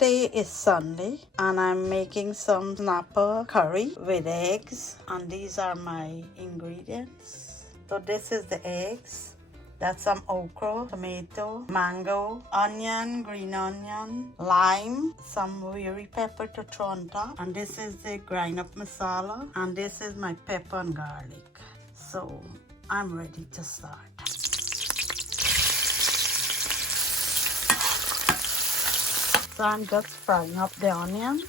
today is Sunday and I'm making some snapper curry with eggs, and these are my ingredients. So this is the eggs. That's some okra, tomato, mango, onion, green onion, lime, some Wiri pepper to throw on top, and this is the grind up masala, and this is my pepper and garlic. So I'm ready to start. So I'm just frying up the onion.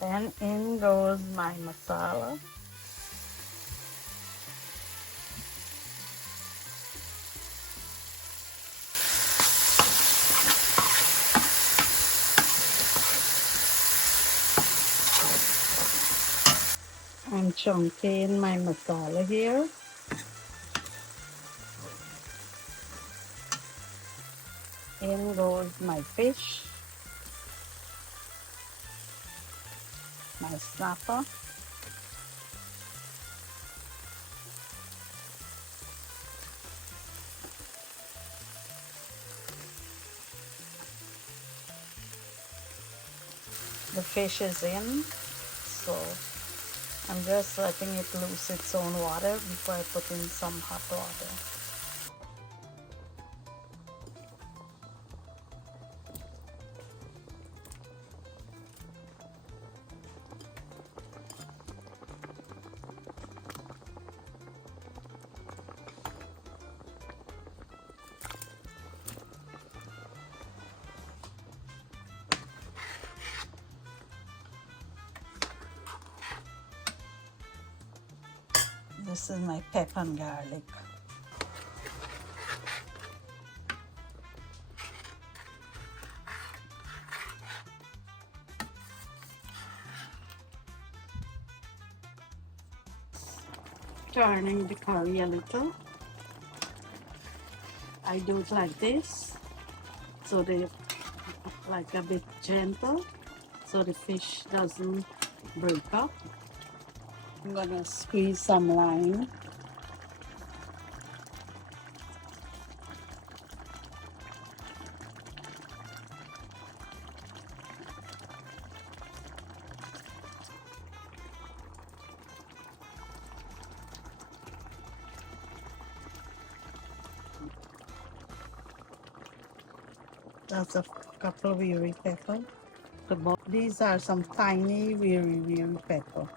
Then in goes my masala. I'm chunking my masala here. In goes my fish, my snapper. The fish is in, so I'm just letting it lose its own water before I put in some hot water. This is my pepper and garlic. Turning the curry a little. I do it like this, so they like a bit gentle, so the fish doesn't break up. I'm gonna squeeze some lime. That's a couple of Wiri pepper. These are some tiny Wiri pepper.